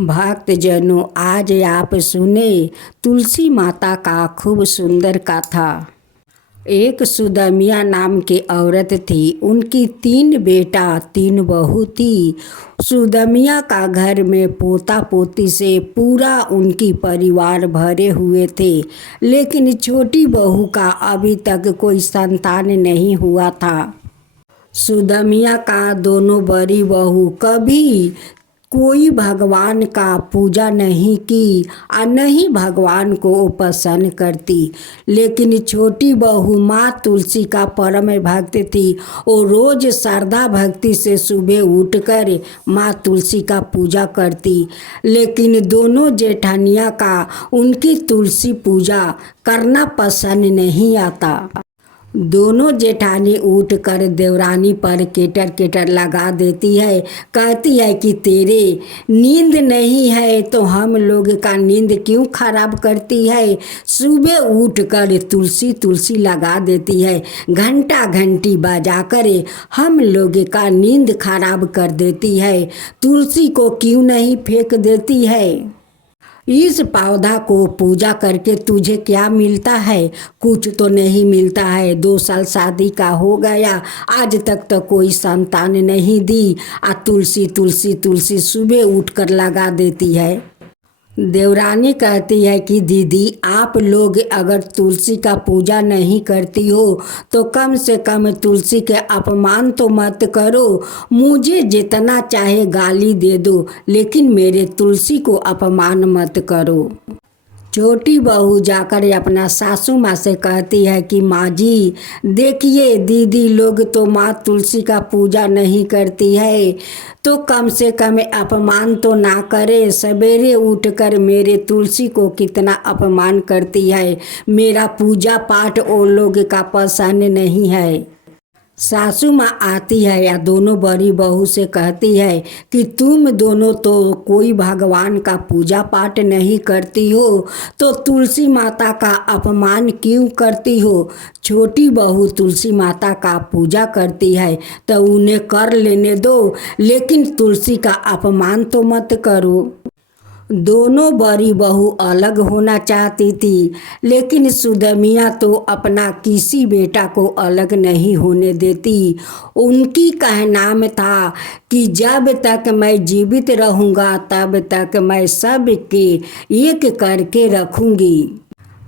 भक्तजनों, आज आप सुने तुलसी माता का खूब सुंदर कथा। एक सुदमिया नाम की औरत थी। उनकी 3 बेटा 3 बहू थी। सुदमिया का घर में पोता पोती से पूरा उनकी परिवार भरे हुए थे, लेकिन छोटी बहू का अभी तक कोई संतान नहीं हुआ था। सुदमिया का दोनों बड़ी बहू कभी कोई भगवान का पूजा नहीं की और नहीं भगवान को पसंद करती, लेकिन छोटी बहू माँ तुलसी का परम भक्त थी। वो रोज श्रद्धा भक्ति से सुबह उठकर माँ तुलसी का पूजा करती, लेकिन दोनों जेठानिया का उनकी तुलसी पूजा करना पसंद नहीं आता। दोनों जेठानी उठकर देवरानी पर केटर केटर लगा देती है। कहती है कि तेरे नींद नहीं है तो हम लोग का नींद क्यों खराब करती है। सुबह उठकर तुलसी तुलसी लगा देती है, घंटा घंटी बजा कर हम लोग का नींद खराब कर देती है। तुलसी को क्यों नहीं फेंक देती है। इस पौधा को पूजा करके तुझे क्या मिलता है? कुछ तो नहीं मिलता है। 2 साल शादी का हो गया, आज तक तो कोई संतान नहीं दी। तुलसी तुलसी तुलसी सुबह उठकर लगा देती है। देवरानी कहती है कि दीदी, आप लोग अगर तुलसी का पूजा नहीं करती हो तो कम से कम तुलसी के अपमान तो मत करो। मुझे जितना चाहे गाली दे दो, लेकिन मेरे तुलसी को अपमान मत करो। छोटी बहू जाकर अपना सासू माँ से कहती है कि माँ जी, देखिए दीदी लोग तो माँ तुलसी का पूजा नहीं करती है, तो कम से कम अपमान तो ना करे। सवेरे उठकर मेरे तुलसी को कितना अपमान करती है। मेरा पूजा पाठ वो लोग का पसंद नहीं है। सासू माँ आती है या दोनों बड़ी बहू से कहती है कि तुम दोनों तो कोई भगवान का पूजा पाठ नहीं करती हो, तो तुलसी माता का अपमान क्यों करती हो। छोटी बहू तुलसी माता का पूजा करती है तो उन्हें कर लेने दो, लेकिन तुलसी का अपमान तो मत करो। दोनों बड़ी बहू अलग होना चाहती थी, लेकिन सुदमिया तो अपना किसी बेटा को अलग नहीं होने देती। उनकी कहनाम था कि जब तक मैं जीवित रहूँगा तब तक मैं सबके एक करके रखूँगी।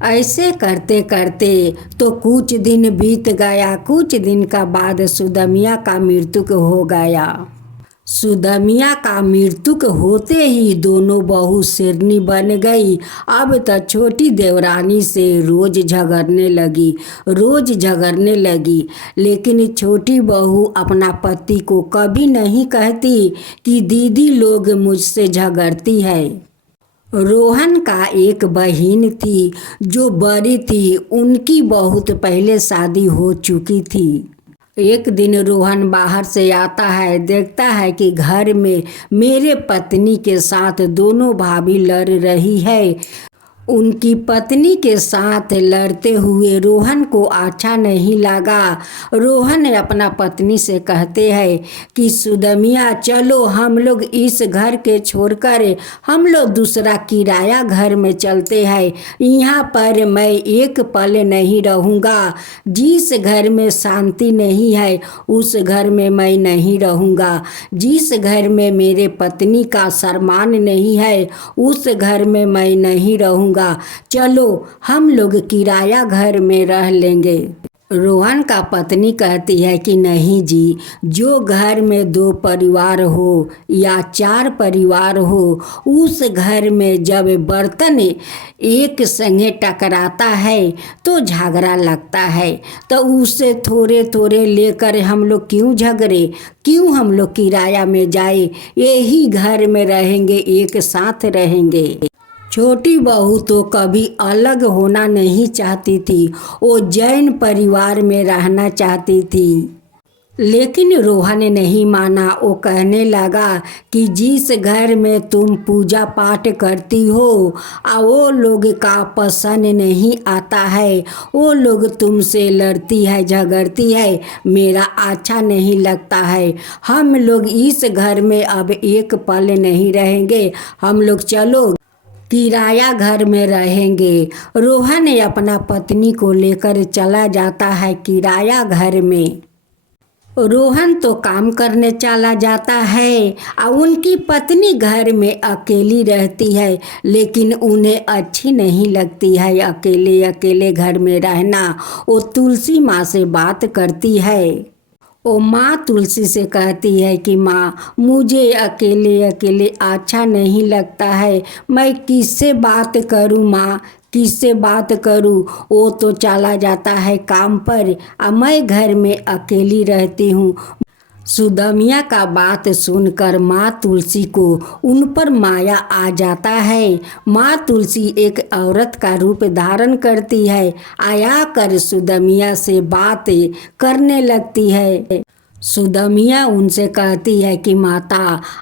ऐसे करते करते तो कुछ दिन बीत गया। कुछ दिन का बाद सुदमिया का मृत्यु हो गया। सुदमिया का मृत्यु होते ही दोनों बहू शेरनी बन गई। अब तो छोटी देवरानी से रोज झगड़ने लगी, लेकिन छोटी बहू अपना पति को कभी नहीं कहती कि दीदी लोग मुझसे झगड़ती है। रोहन का एक बहन थी जो बड़ी थी, उनकी बहुत पहले शादी हो चुकी थी। एक दिन रोहन बाहर से आता है, देखता है कि घर में मेरे पत्नी के साथ दोनों भाभी लड़ रही है। उनकी पत्नी के साथ लड़ते हुए रोहन को अच्छा नहीं लगा। रोहन अपना पत्नी से कहते हैं कि सुदमिया, चलो हम लोग इस घर के छोड़कर हम लोग दूसरा किराया घर में चलते हैं। यहाँ पर मैं एक पल नहीं रहूँगा। जिस घर में शांति नहीं है उस घर में मैं नहीं रहूँगा। जिस घर में मेरे पत्नी का सम्मान नहीं है उस घर में मैं नहीं रहूँगा। चलो हम लोग किराया घर में रह लेंगे। रोहन का पत्नी कहती है कि नहीं जी, जो घर में 2 परिवार हो या 4 परिवार हो, उस घर में जब बर्तन एक संगे टकराता है तो झगड़ा लगता है। तो उससे थोड़े थोड़े लेकर हम लोग क्यों झगड़े, क्यों हम लोग किराया में जाए, यही घर में रहेंगे, एक साथ रहेंगे। छोटी बहू तो कभी अलग होना नहीं चाहती थी, वो जैन परिवार में रहना चाहती थी। लेकिन रोहन ने नहीं माना। वो कहने लगा कि जिस घर में तुम पूजा पाठ करती हो वो लोग का पसंद नहीं आता है, वो लोग तुमसे लड़ती है झगड़ती है, मेरा अच्छा नहीं लगता है। हम लोग इस घर में अब एक पल नहीं रहेंगे, हम लोग चलो किराया घर में रहेंगे। रोहन अपना पत्नी को लेकर चला जाता है किराया घर में। रोहन तो काम करने चला जाता है और उनकी पत्नी घर में अकेली रहती है, लेकिन उन्हें अच्छी नहीं लगती है अकेले अकेले घर में रहना। वो तुलसी माँ से बात करती है। वो माँ तुलसी से कहती है कि माँ, मुझे अकेले अकेले अच्छा नहीं लगता है, मैं किससे बात करूँ माँ, किससे बात करूँ। वो तो चला जाता है काम पर और मैं घर में अकेली रहती हूँ। सुदमिया का बात सुनकर माँ तुलसी को उन पर माया आ जाता है। माँ तुलसी एक औरत का रूप धारण करती है, आया कर सुदमिया से बात करने लगती है। सुदमिया उनसे कहती है कि माता,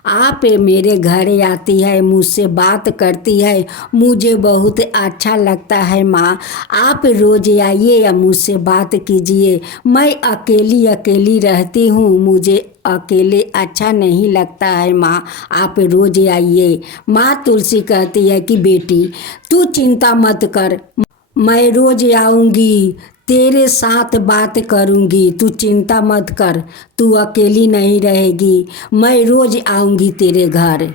आप मेरे घर आती है, मुझसे बात करती है, मुझे बहुत अच्छा लगता है माँ, आप रोज आइए या मुझसे बात कीजिए। मैं अकेली अकेली रहती हूँ, मुझे अकेले अच्छा नहीं लगता है माँ, आप रोज आइए। माँ तुलसी कहती है कि बेटी तू चिंता मत कर, मैं रोज आऊँगी, तेरे साथ बात करूँगी, तू चिंता मत कर, तू अकेली नहीं रहेगी, मैं रोज आऊँगी तेरे घर।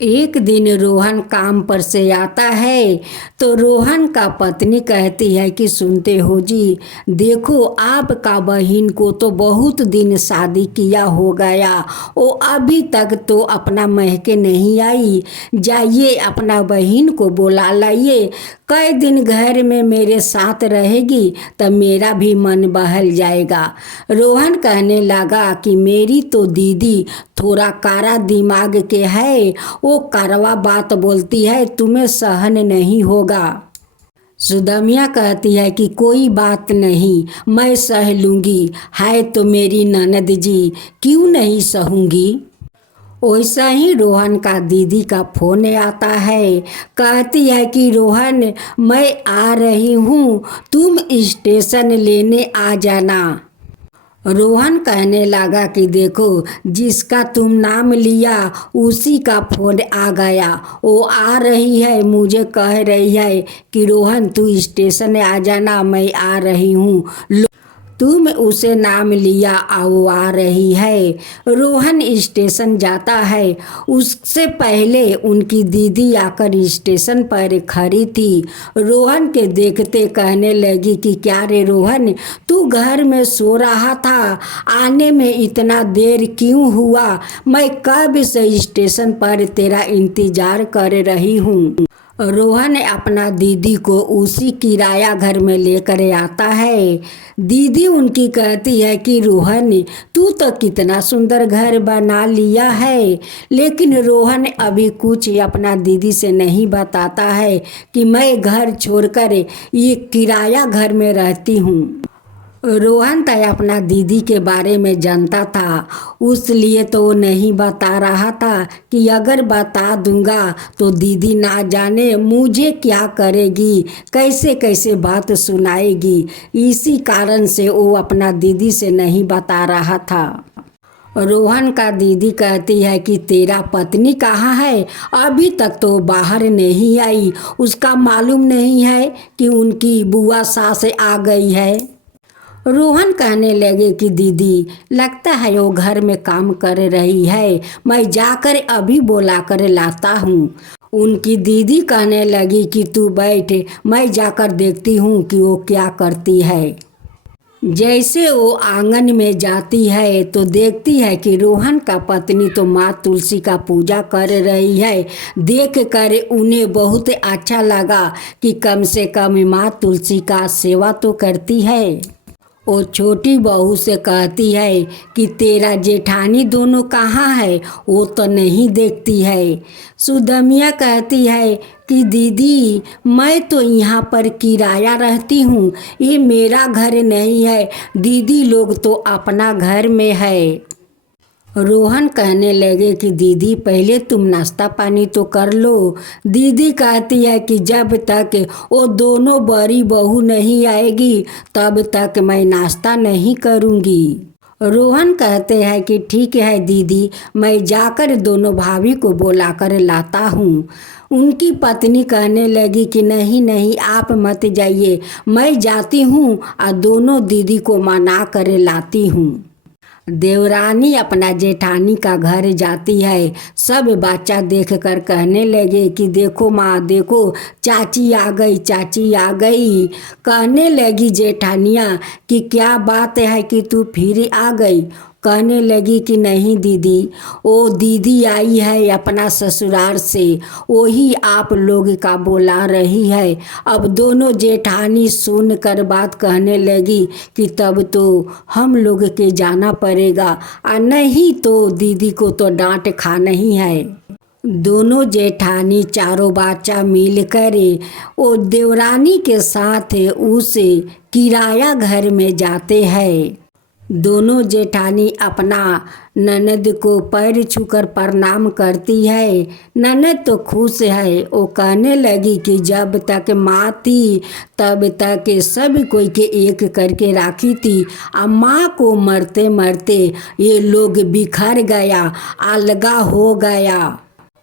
एक दिन रोहन काम पर से आता है तो रोहन का पत्नी कहती है कि सुनते हो जी, देखो आपका बहन को तो बहुत दिन शादी किया हो गया, वो अभी तक तो अपना महके नहीं आई, जाइए अपना बहन को बुला लाइए, कई दिन घर में मेरे साथ रहेगी तब मेरा भी मन बहल जाएगा। रोहन कहने लगा कि मेरी तो दीदी थोड़ा कारा दिमाग के है, वो कारवा बात बोलती है, तुम्हें सहन नहीं होगा। सुदमिया कहती है कि कोई बात नहीं, मैं सह लूँगी, है तो मेरी ननद जी, क्यों नहीं सहूँगी। वैसा ही रोहन का दीदी का फ़ोन आता है, कहती है कि रोहन मैं आ रही हूँ, तुम स्टेशन लेने आ जाना। रोहन कहने लगा कि देखो, जिसका तुम नाम लिया उसी का फ़ोन आ गया, वो आ रही है, मुझे कह रही है कि रोहन तू स्टेशन आ जाना, मैं आ रही हूँ, तुम उसे नाम लिया आओ आ रही है। रोहन स्टेशन जाता है, उससे पहले उनकी दीदी आकर स्टेशन पर खड़ी थी। रोहन के देखते कहने लगी कि क्या रे रोहन, तू घर में सो रहा था, आने में इतना देर क्यों हुआ, मैं कब से स्टेशन पर तेरा इंतज़ार कर रही हूँ। रोहन अपना दीदी को उसी किराया घर में लेकर आता है। दीदी उनकी कहती है कि रोहन तू तो कितना सुंदर घर बना लिया है, लेकिन रोहन अभी कुछ अपना दीदी से नहीं बताता है कि मैं घर छोड़कर ये किराया घर में रहती हूँ। रोहन तो अपना दीदी के बारे में जानता था, उसलिए तो वो नहीं बता रहा था कि अगर बता दूंगा तो दीदी ना जाने मुझे क्या करेगी, कैसे कैसे बात सुनाएगी, इसी कारण से वो अपना दीदी से नहीं बता रहा था। रोहन का दीदी कहती है कि तेरा पत्नी कहाँ है, अभी तक तो बाहर नहीं आई, उसका मालूम नहीं है कि उनकी बुआ सास आ गई है। रोहन कहने लगे कि दीदी लगता है वो घर में काम कर रही है, मैं जाकर अभी बुला कर लाता हूँ। उनकी दीदी कहने लगी कि तू बैठ, मैं जाकर देखती हूँ कि वो क्या करती है। जैसे वो आंगन में जाती है तो देखती है कि रोहन का पत्नी तो माँ तुलसी का पूजा कर रही है। देख कर उन्हें बहुत अच्छा लगा कि कम से कम माँ तुलसी का सेवा तो करती है। वो छोटी बहू से कहती है कि तेरा जेठानी दोनों कहाँ है, वो तो नहीं देखती है। सुदमिया कहती है कि दीदी मैं तो यहाँ पर किराया रहती हूँ, ये मेरा घर नहीं है, दीदी लोग तो अपना घर में है। रोहन कहने लगे कि दीदी पहले तुम नाश्ता पानी तो कर लो। दीदी कहती है कि जब तक वो दोनों बड़ी बहू नहीं आएगी तब तक मैं नाश्ता नहीं करूँगी। रोहन कहते हैं कि ठीक है दीदी, मैं जाकर दोनों भाभी को बुलाकर लाता हूँ। उनकी पत्नी कहने लगी कि नहीं नहीं आप मत जाइए, मैं जाती हूँ और दोनों दीदी को मना कर लाती हूँ। देवरानी अपना जेठानी का घर जाती है। सब बच्चा देखकर कहने लगे कि देखो माँ देखो, चाची आ गई, चाची आ गई। कहने लगी जेठानियाँ कि क्या बात है कि तू फिर आ गई। कहने लगी कि नहीं दीदी, वो दीदी आई है अपना ससुराल से, वही आप लोग का बुला रही है। अब दोनों जेठानी सुनकर बात कहने लगी कि तब तो हम लोग के जाना पड़ेगा, और नहीं तो दीदी को तो डांट खा नहीं है। दोनों जेठानी चारों बच्चा मिलकर वो देवरानी के साथ उस किराया घर में जाते हैं। दोनों जेठानी अपना ननद को पैर छूकर प्रणाम करती है। ननद तो खुश है, वो कहने लगी कि जब तक माँ थी तब तक सब कोई के एक करके राखी थी, और माँ को मरते मरते ये लोग बिखर गया, अलगा हो गया।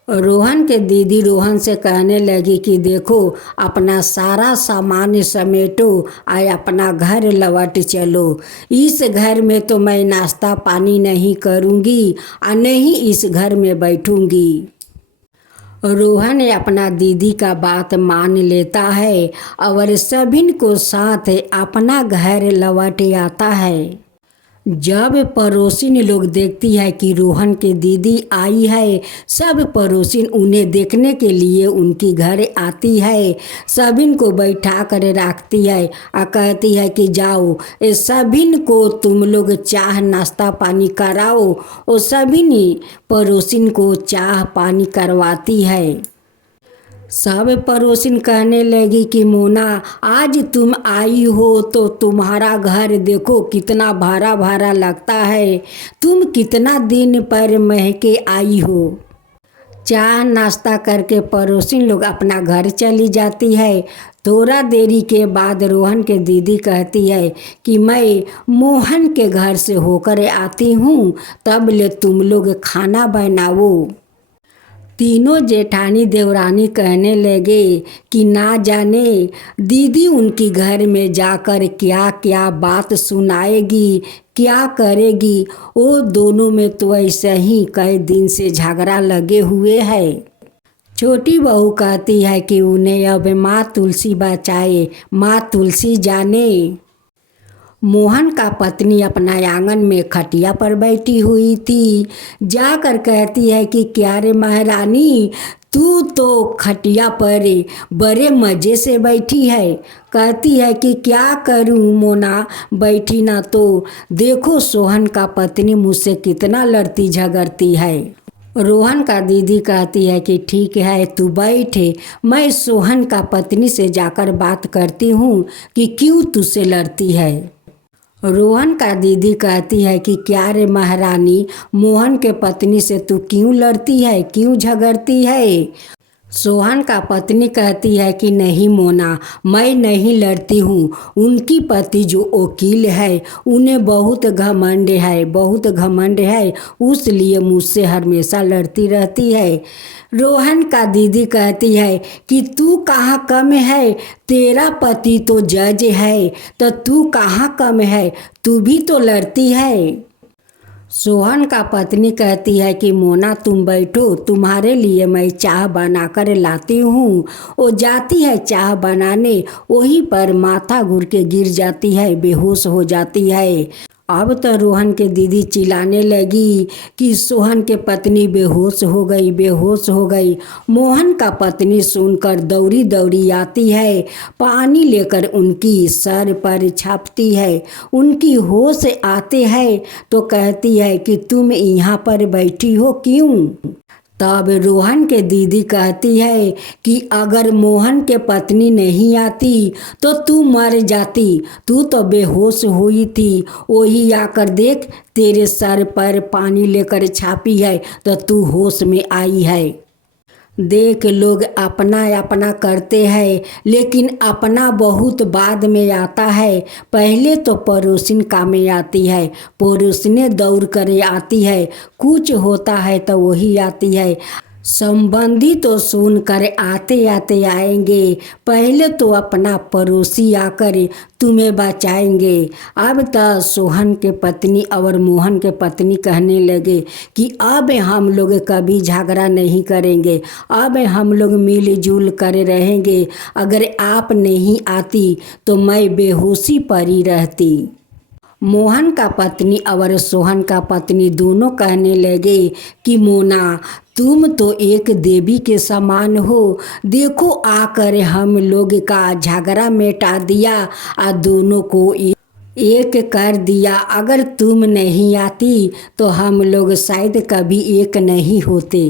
रोहन के दीदी रोहन से कहने लगी कि देखो अपना सारा सामान समेटो और अपना घर लौट चलो। इस घर में तो मैं नाश्ता पानी नहीं करूँगी और नहीं इस घर में बैठूँगी। रोहन अपना दीदी का बात मान लेता है और सभी को साथ अपना घर लौट आता है। जब पड़ोसिन लोग देखती है कि रोहन की दीदी आई है, सब पड़ोसिन उन्हें देखने के लिए उनकी घर आती है। सभी को बैठा कर रखती है और कहती है कि जाओ सभी को तुम लोग चाह नाश्ता पानी कराओ। और सभी पड़ोसिन को चाह पानी करवाती है। सब पड़ोसिन कहने लगी कि मोना आज तुम आई हो तो तुम्हारा घर देखो कितना भारा भारा लगता है, तुम कितना दिन पर महके आई हो। चाय नाश्ता करके पड़ोसिन लोग अपना घर चली जाती है। थोड़ा देरी के बाद रोहन के दीदी कहती है कि मैं मोहन के घर से होकर आती हूँ, तब ले तुम लोग खाना बनाओ। तीनों जेठानी देवरानी कहने लगे कि ना जाने दीदी उनकी घर में जाकर क्या क्या बात सुनाएगी, क्या करेगी। वो दोनों में तो ऐसे ही कई दिन से झगड़ा लगे हुए है। छोटी बहू कहती है कि उन्हें अब माँ तुलसी बचाए, माँ तुलसी जाने। मोहन का पत्नी अपना आंगन में खटिया पर बैठी हुई थी। जाकर कहती है कि क्या रे महारानी, तू तो खटिया पर बड़े मज़े से बैठी है। कहती है कि क्या करूं मोना, बैठी ना तो देखो सोहन का पत्नी मुझसे कितना लड़ती झगड़ती है। रोहन का दीदी कहती है कि ठीक है तू बैठे, मैं सोहन का पत्नी से जाकर बात करती हूँ कि क्यों तुझसे लड़ती है। रोहन का दीदी कहती है कि क्या रे महारानी, मोहन के पत्नी से तू क्यों लड़ती है, क्यों झगड़ती है। सोहन का पत्नी कहती है कि नहीं मोना, मैं नहीं लड़ती हूँ। उनकी पति जो वकील है उन्हें बहुत घमंड है, बहुत घमंड है, उसलिए मुझसे हमेशा लड़ती रहती है। रोहन का दीदी कहती है कि तू कहाँ कम है, तेरा पति तो जज है, तो तू कहाँ कम है, तू भी तो लड़ती है। सोहन का पत्नी कहती है कि मोना तुम बैठो, तुम्हारे लिए मैं चाय बनाकर लाती हूँ। वो जाती है चाय बनाने, वहीं पर माथा घूर के गिर जाती है, बेहोश हो जाती है। अब तो रोहन के दीदी चिल्लाने लगी कि सोहन के पत्नी बेहोश हो गई, बेहोश हो गई। मोहन का पत्नी सुनकर दौड़ी दौड़ी आती है, पानी लेकर उनकी सर पर छापती है। उनकी होश आते है तो कहती है कि तुम यहाँ पर बैठी हो क्यों? तब रोहन के दीदी कहती है कि अगर मोहन के पत्नी नहीं आती तो तू मर जाती, तू तो बेहोश हुई थी, वही आकर देख तेरे सर पर पानी लेकर छापी है तो तू होश में आई है। देख लोग अपना अपना करते हैं, लेकिन अपना बहुत बाद में आता है। पहले तो पड़ोसिन काम में आती है, पड़ोसिने दौड़ कर आती है, कुछ होता है तो वही आती है। संबंधी तो सुनकर आते आते आएंगे, पहले तो अपना पड़ोसी आकर तुम्हें बचाएंगे। अब तो सोहन के पत्नी और मोहन के पत्नी कहने लगे कि अब हम लोग कभी झगड़ा नहीं करेंगे, अब हम लोग मिलजुल कर रहेंगे। अगर आप नहीं आती तो मैं बेहोशी पड़ी रहती। मोहन का पत्नी और सोहन का पत्नी दोनों कहने लगे कि मोना, तुम तो एक देवी के समान हो, देखो आकर हम लोग का झगड़ा मिटा दिया और दोनों को एक कर दिया। अगर तुम नहीं आती तो हम लोग शायद कभी एक नहीं होते।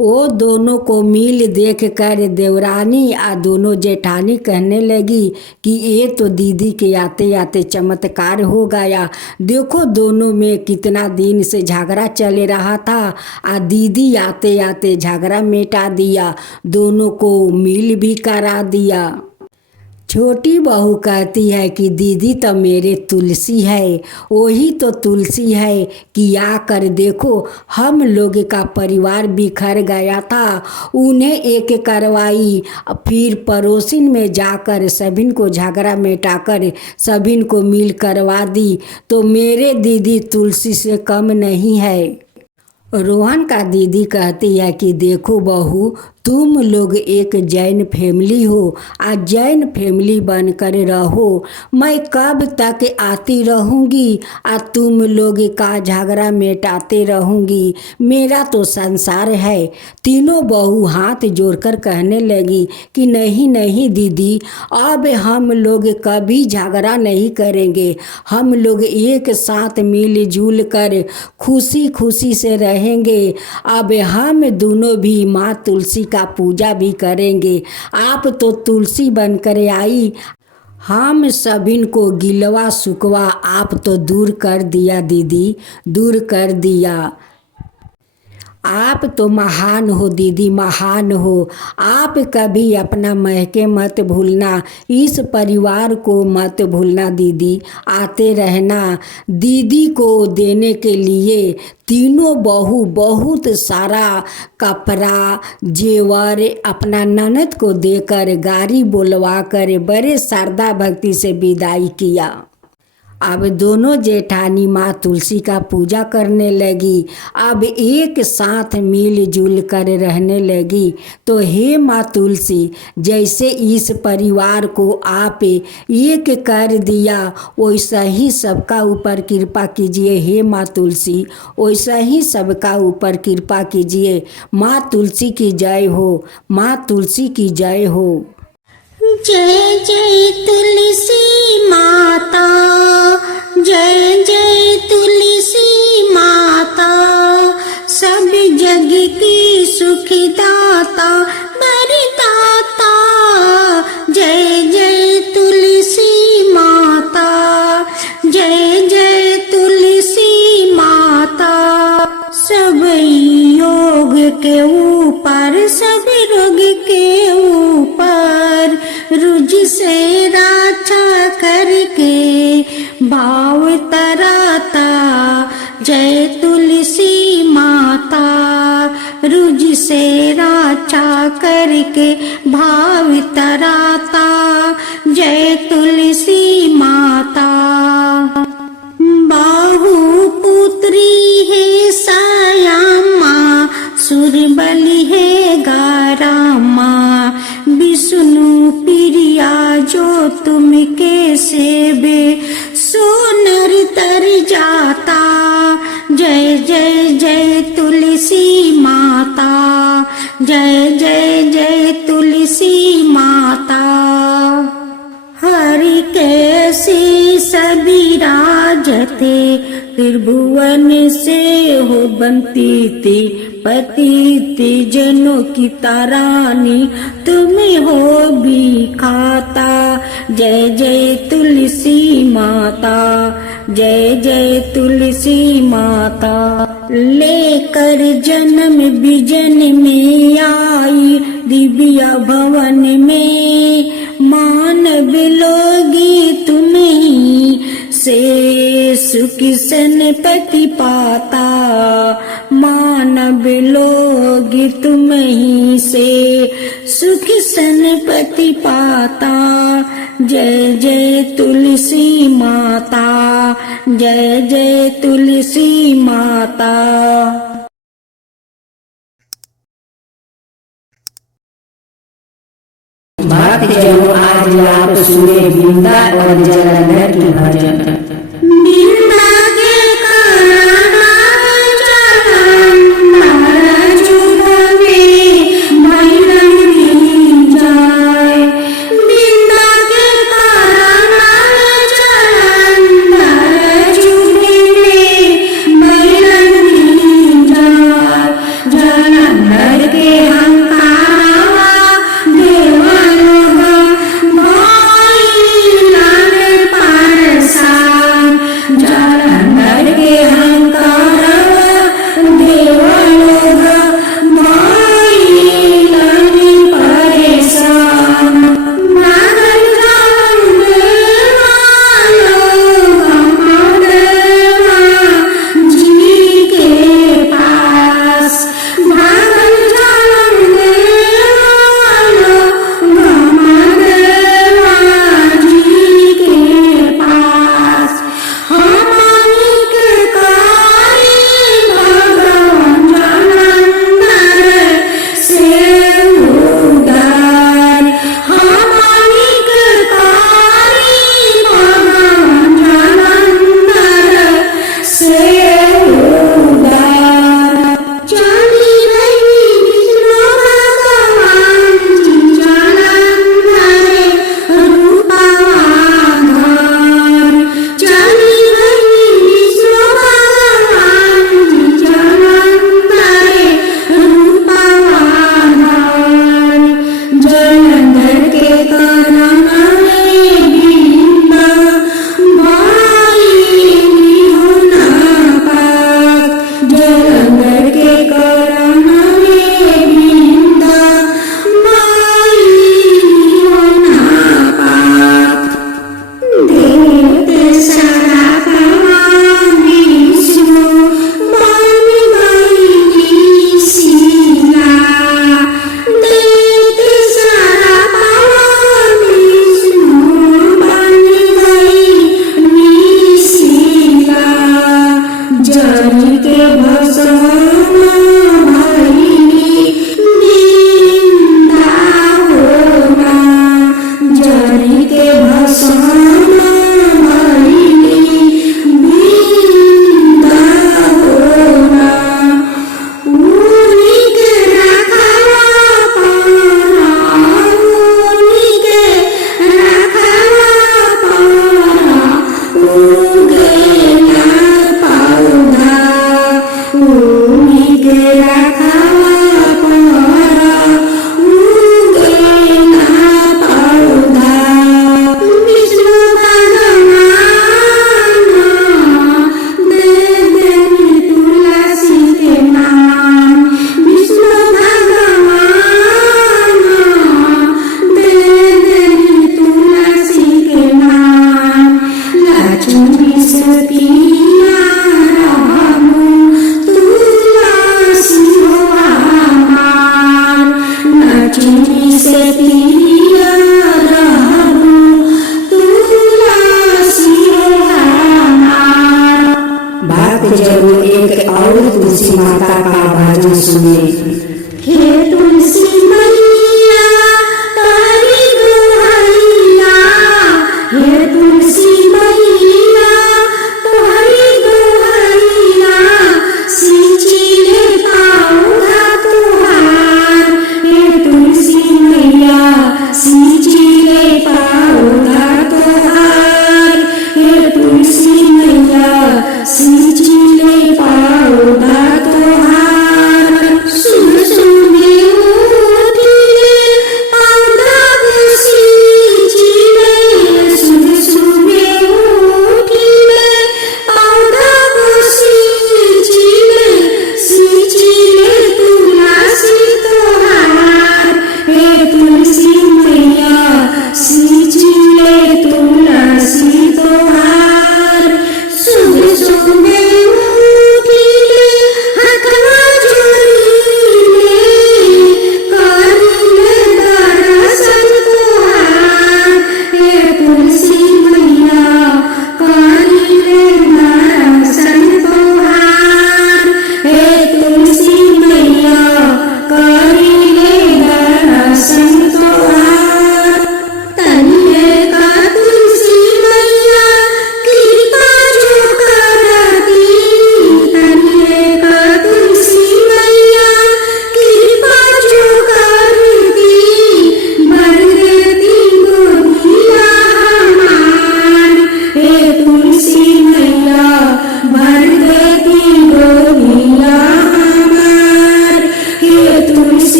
वो दोनों को मिल देख कर देवरानी आ दोनों जेठानी कहने लगी कि ये तो दीदी के आते आते चमत्कार हो गया। देखो दोनों में कितना दिन से झगड़ा चल रहा था, आ दीदी आते आते झगड़ा मिटा दिया, दोनों को मिल भी करा दिया। छोटी बहू कहती है कि दीदी तो मेरे तुलसी है, वही तो तुलसी है कि आकर देखो हम लोग का परिवार बिखर गया था, उन्हें एक करवाई, फिर पड़ोसिन में जाकर सभिन को झगड़ा मिटाकर सभिन को मिल करवा दी, तो मेरे दीदी तुलसी से कम नहीं है। रोहन का दीदी कहती है कि देखो बहू, तुम लोग एक जैन फैमिली हो, आज जैन फैमिली बनकर रहो। मैं कब तक आती रहूँगी आ तुम लोग का झगड़ा मिटाते रहूँगी, मेरा तो संसार है। तीनों बहू हाथ जोड़कर कहने लगी कि नहीं नहीं दीदी, अब हम लोग कभी झगड़ा नहीं करेंगे, हम लोग एक साथ मिलजुल कर खुशी खुशी से रहेंगे। अब हम दोनों भी माँ तुलसी का पूजा भी करेंगे। आप तो तुलसी बनकर आई, हम सभिन को गिलवा सुकवा आप तो दूर कर दिया दीदी, दूर कर दिया। आप तो महान हो दीदी, महान हो। आप कभी अपना महके मत भूलना, इस परिवार को मत भूलना दीदी, आते रहना। दीदी को देने के लिए तीनों बहू बहुत सारा कपड़ा जेवर अपना ननद को देकर गाड़ी बुलवा कर बड़े श्रद्धा भक्ति से विदाई किया। अब दोनों जेठानी माँ तुलसी का पूजा करने लगी, अब एक साथ मिलजुल कर रहने लगी। तो हे माँ तुलसी, जैसे इस परिवार को आप एक कर दिया, वैसा ही सबका ऊपर कृपा कीजिए। हे माँ तुलसी, वैसा ही सबका ऊपर कृपा कीजिए। माँ तुलसी की जय हो, माँ तुलसी की जय हो। जय जय तुलसी माता, जय जय तुलसी माता, सब जग की सुखदाता वरदाता। जय जय तुलसी माता, जय जय तुलसी माता, सब योग के ऊपर सब रोग के ऊपर रुज से रक्षा करके भाव तराता। जय तुलसी माता, रुज से रक्षा करके भाव तराता। जय तुलसी माता। बाहु पुत्री है सायामा, सुरबली है गारामा, विष्णु प्रिया जो तुम के सेवे, सो नर जय जय जय तुलसी माता। हरि कैसी सभी राजते, त्रिभुवन से हो बनती थी पतिति जनों की तारानी, तुम्हें हो भी खाता। जय जय तुलसी माता, जय जय तुलसी माता। लेकर जन्म बिजन में आई दिव्या भवन में, मानव लोगी तुम्हीं से सुख सनपति पाता। मानव लोगी तुम्हीं से सुख सनपति पाता। जय जय तुलसी माता, जय जय तुलसी माता। भक्त जनों, आज आप सुने वृंदा और जलंधर की भजन। बिंदा के कानन चलन जुबवे मैलन जाए। बिंदा के कानन चलन जुबवे मैलन जाए। जलंधर के हंकारा देवलोगा जलंधर के हंकार देवलोगा माइलन परेशान। नागर देवा जी के पास, नागर जी के पास। हमानिक कारी भगवान जलंधर से उदार। हमानिक कारी भगवान जलंधर से उदार। चली रही विष्णु भगवान जी जलंधर रूपवान धार। चली रही विष्णु भगवान जी जलंधर रूपवान धार। जलंधर के कानन में बिंदा माई होना पाक। जलंधर के कानन में बिंदा माई होना पाक। देत सारा भगवान विष्णु बन गई शीला। देत सारा भगवान विष्णु बन गई शीला। जल के भस्म भइली बिंदा होना। जल के भस्म भइली बिंदा होना। उनिक रखवा पारा, उनिक रखवा पारा। उगे ना पौधा, उनिक रखवा पारा। उगे ना पौधा। विष्णु भगवान दे देनी तुलसी के नाम। विष्णु भगवान दे देनी तुलसी के नाम। लक्ष्मी से पिया रामू तुलसी हो हमार। लक्ष्मी से पिया रामू तुलसी हो हमार। भक्त जनों, एक और तुलसी माता का भजन सुने। हे तुलसी मैया तारी दुहैया। हे तुलसी मैया तारी दुहैया। सिंचिले पाऊंगा तुहार।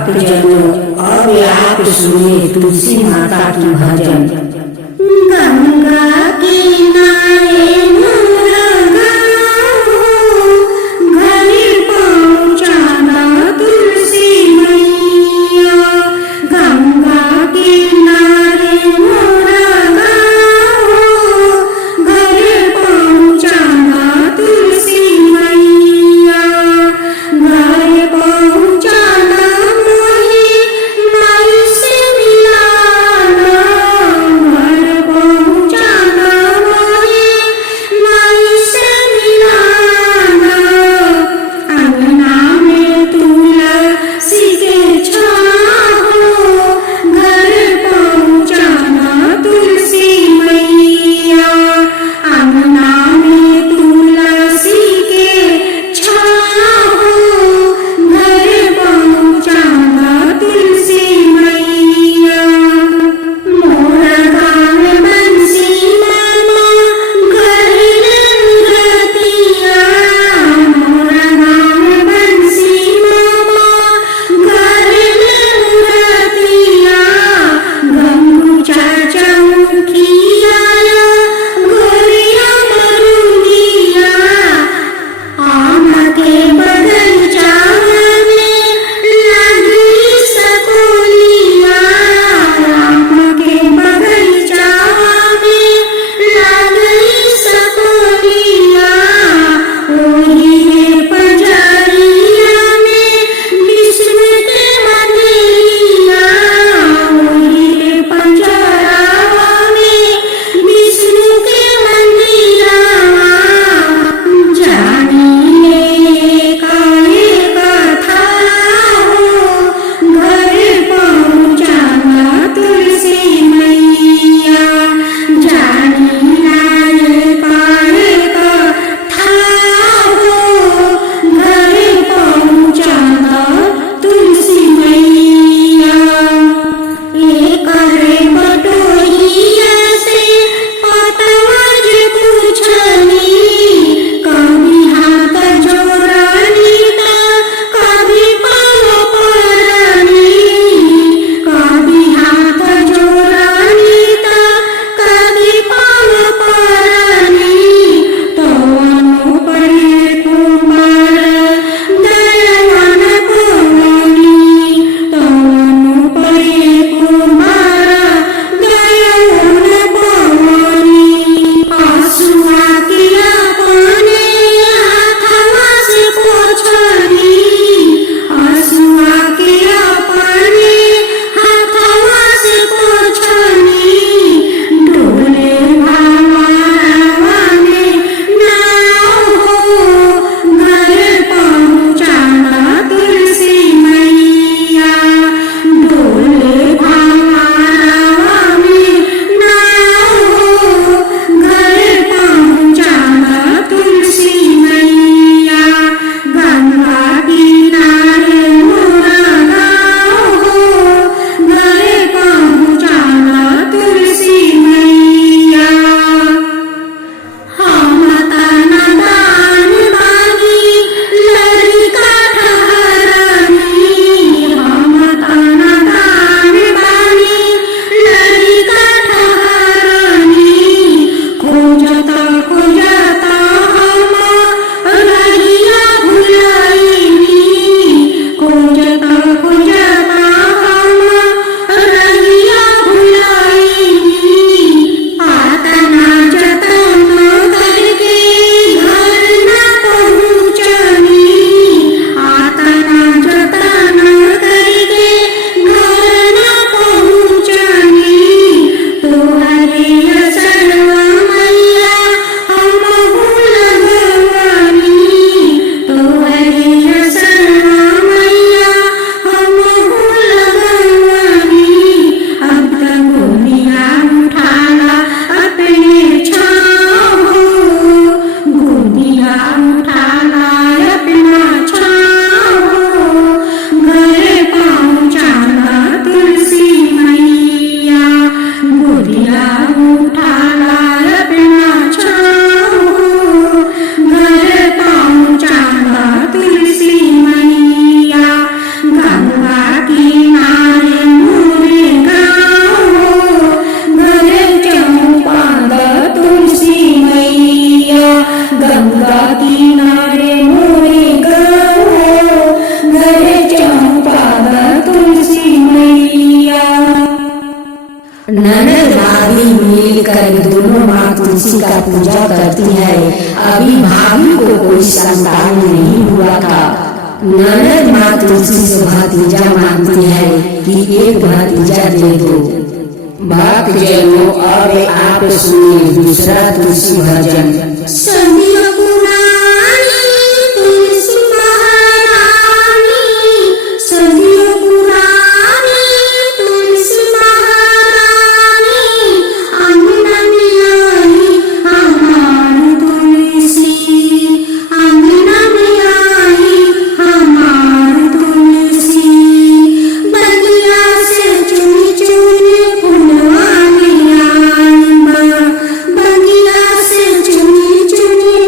भक्तजनों अब आप सुनिए तुलसी माता की भजन। गंगा किनारे मोरा गाँव, घरे पहुँचाना तुलसी मैया। गंगा किनारे मोरा गाँव, घरे पहुँचाना तुलसी मैया। घरे पहुँचाना मोहे माई से मिलाना, घर पहुँचाना ननद भाभी मिलकर दोनों माँ तुलसी का पूजा करती है। अभी भाभी को कोई संतान नहीं हुआ था। ननद माँ तुलसी से भतीजा मांगती है कि एक भतीजा दे दो। भक्त जनों, अब आप सुनिए दूसरा तुलसी भजन। सदियों पुरानी तुलसी महारानी, सदियों पुरानी तुलसी महारानी, अंगना में आई हमारी तुलसी, अंगना में आई हमारी तुलसी। बगिया से चुनी चुनी फूलवानी आई माँ, बगिया से चुनी चुनी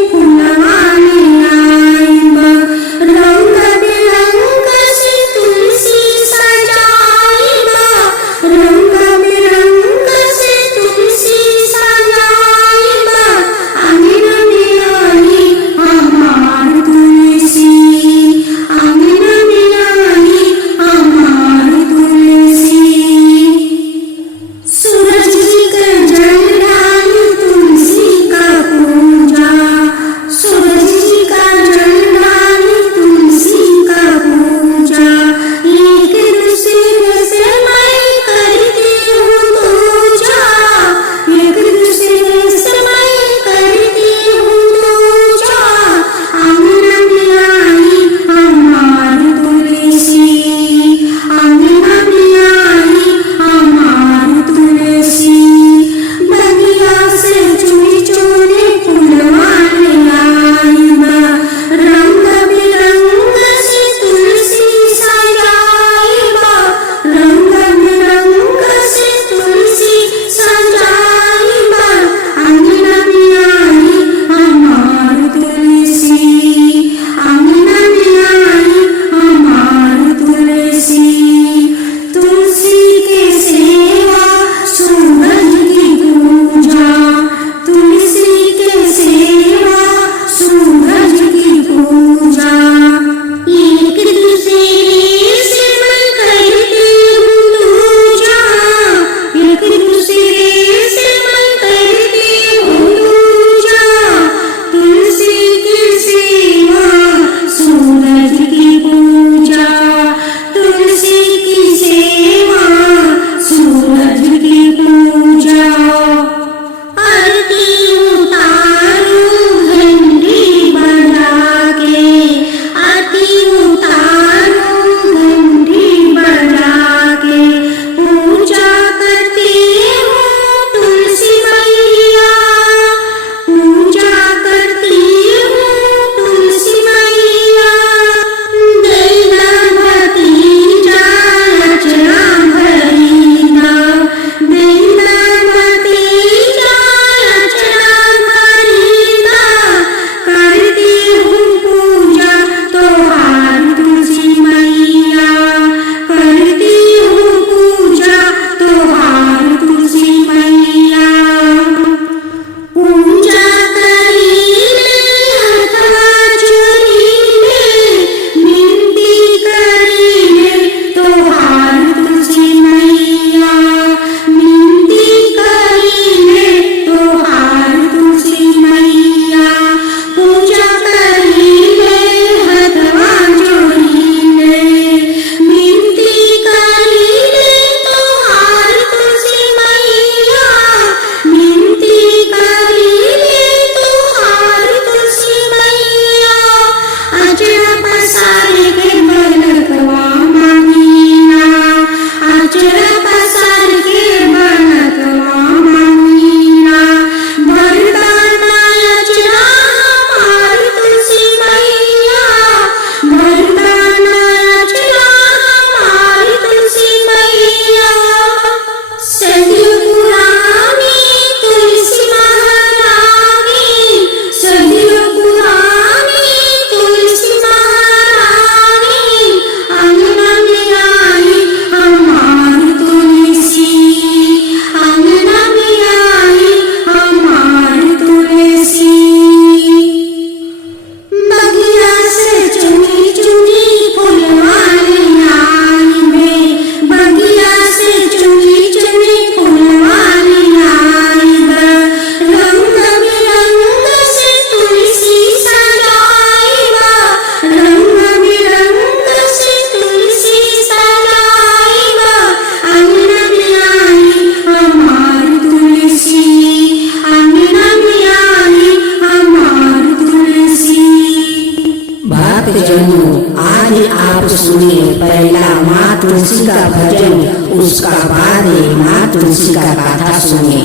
परिजनों, आज आप सुने पहला माँ तुलसी का भजन, उसका बाद माँ तुलसी का गाथा सुने।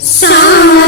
सावन